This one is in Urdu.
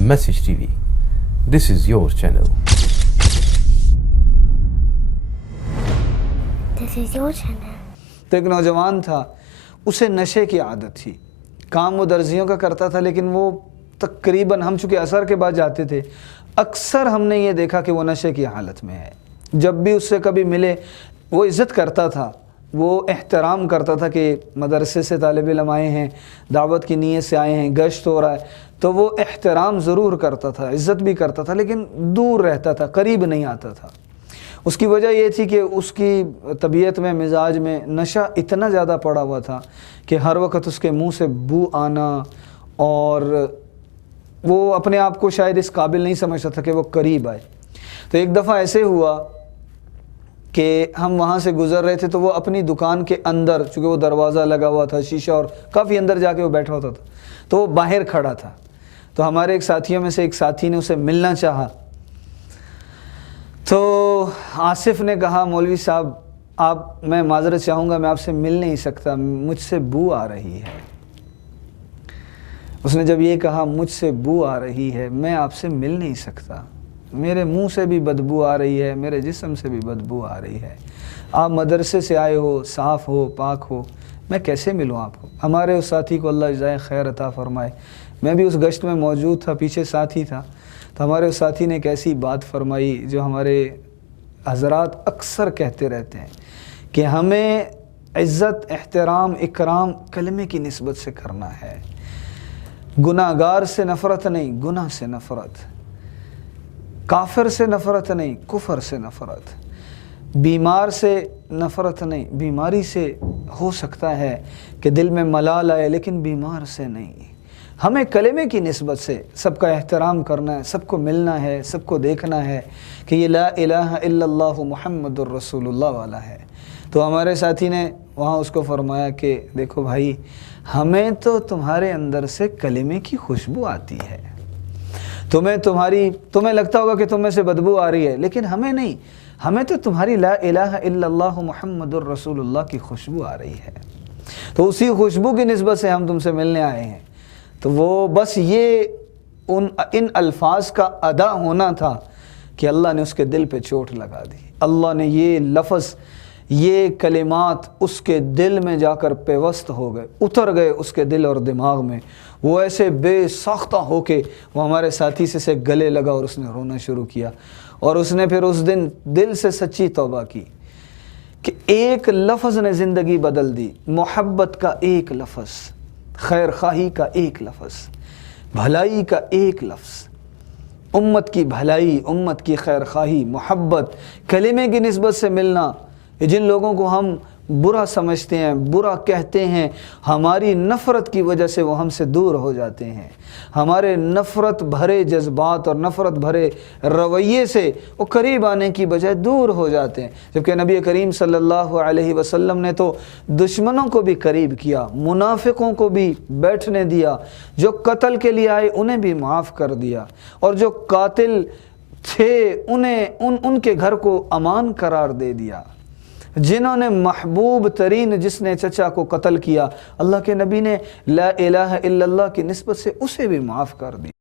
Message TV. This is your channel. This is your channel. تو ایک نوجوان تھا، اسے نشے کی عادت تھی. کام وہ درزیوں کا کرتا تھا، لیکن وہ تقریباً ہم چونکہ عصر کے بعد جاتے تھے، اکثر ہم نے یہ دیکھا کہ وہ نشے کی حالت میں ہے. جب بھی اس سے کبھی ملے وہ عزت کرتا تھا، وہ احترام کرتا تھا کہ مدرسے سے طالب علم آئے ہیں، دعوت کی نیت سے آئے ہیں، گشت ہو رہا ہے، تو وہ احترام ضرور کرتا تھا، عزت بھی کرتا تھا، لیکن دور رہتا تھا، قریب نہیں آتا تھا. اس کی وجہ یہ تھی کہ اس کی طبیعت میں، مزاج میں نشہ اتنا زیادہ پڑا ہوا تھا کہ ہر وقت اس کے منہ سے بو آنا، اور وہ اپنے آپ کو شاید اس قابل نہیں سمجھتا تھا کہ وہ قریب آئے. تو ایک دفعہ ایسے ہوا کہ ہم وہاں سے گزر رہے تھے، تو وہ اپنی دکان کے اندر، چونکہ وہ دروازہ لگا ہوا تھا، شیشہ، اور کافی اندر جا کے وہ بیٹھا ہوتا تھا، تو وہ باہر کھڑا تھا. تو ہمارے ایک ساتھیوں میں سے ایک ساتھی نے اسے ملنا چاہا. تو آصف نے کہا، مولوی صاحب میں معذرت چاہوں گا، میں آپ سے مل نہیں سکتا، مجھ سے بو آ رہی ہے. اس نے جب یہ کہا مجھ سے بو آ رہی ہے، میں آپ سے مل نہیں سکتا، میرے منہ سے بھی بدبو آ رہی ہے، میرے جسم سے بھی بدبو آ رہی ہے، آپ مدرسے سے آئے ہو، صاف ہو، پاک ہو، میں کیسے ملوں آپ کو. ہمارے اس ساتھی کو اللہ جزائے خیر عطا فرمائے، میں بھی اس گشت میں موجود تھا، پیچھے ساتھی تھا. تو ہمارے اس ساتھی نے ایک ایسی بات فرمائی جو ہمارے حضرات اکثر کہتے رہتے ہیں کہ ہمیں عزت، احترام، اکرام کلمے کی نسبت سے کرنا ہے. گناہ گار سے نفرت نہیں، گناہ سے نفرت. کافر سے نفرت نہیں، کفر سے نفرت. بیمار سے نفرت نہیں، بیماری سے ہو سکتا ہے کہ دل میں ملال آئے، لیکن بیمار سے نہیں. ہمیں کلمے کی نسبت سے سب کا احترام کرنا ہے، سب کو ملنا ہے، سب کو دیکھنا ہے کہ یہ لا الہ الا اللہ محمد الرسول اللہ والا ہے. تو ہمارے ساتھی نے وہاں اس کو فرمایا کہ دیکھو بھائی، ہمیں تو تمہارے اندر سے کلمے کی خوشبو آتی ہے، تمہیں لگتا ہوگا کہ تم میں سے بدبو آ رہی ہے، لیکن ہمیں نہیں، ہمیں تو تمہاری لا الہ الا اللہ محمد الرسول اللہ کی خوشبو آ رہی ہے. تو اسی خوشبو کی نسبت سے ہم تم سے ملنے آئے ہیں. تو وہ بس یہ ان الفاظ کا ادا ہونا تھا کہ اللہ نے اس کے دل پہ چوٹ لگا دی. اللہ نے یہ لفظ، یہ کلمات اس کے دل میں جا کر پیوست ہو گئے، اتر گئے اس کے دل اور دماغ میں. وہ ایسے بے ساختہ ہو کے وہ ہمارے ساتھی سے گلے لگا اور اس نے رونا شروع کیا. اور اس نے پھر اس دن دل سے سچی توبہ کی کہ ایک لفظ نے زندگی بدل دی. محبت کا ایک لفظ، خیر خواہی کا ایک لفظ، بھلائی کا ایک لفظ، امت کی بھلائی، امت کی خیر خواہی، محبت، کلمے کی نسبت سے ملنا. جن لوگوں کو ہم برا سمجھتے ہیں، برا کہتے ہیں، ہماری نفرت کی وجہ سے وہ ہم سے دور ہو جاتے ہیں. ہمارے نفرت بھرے جذبات اور نفرت بھرے رویے سے وہ قریب آنے کی بجائے دور ہو جاتے ہیں. جبکہ نبی کریم صلی اللہ علیہ وسلم نے تو دشمنوں کو بھی قریب کیا، منافقوں کو بھی بیٹھنے دیا، جو قتل کے لیے آئے انہیں بھی معاف کر دیا، اور جو قاتل تھے ان کے گھر کو امان قرار دے دیا. جنہوں نے محبوب ترین، جس نے چچا کو قتل کیا، اللہ کے نبی نے لا الہ الا اللہ کی نسبت سے اسے بھی معاف کر دیا.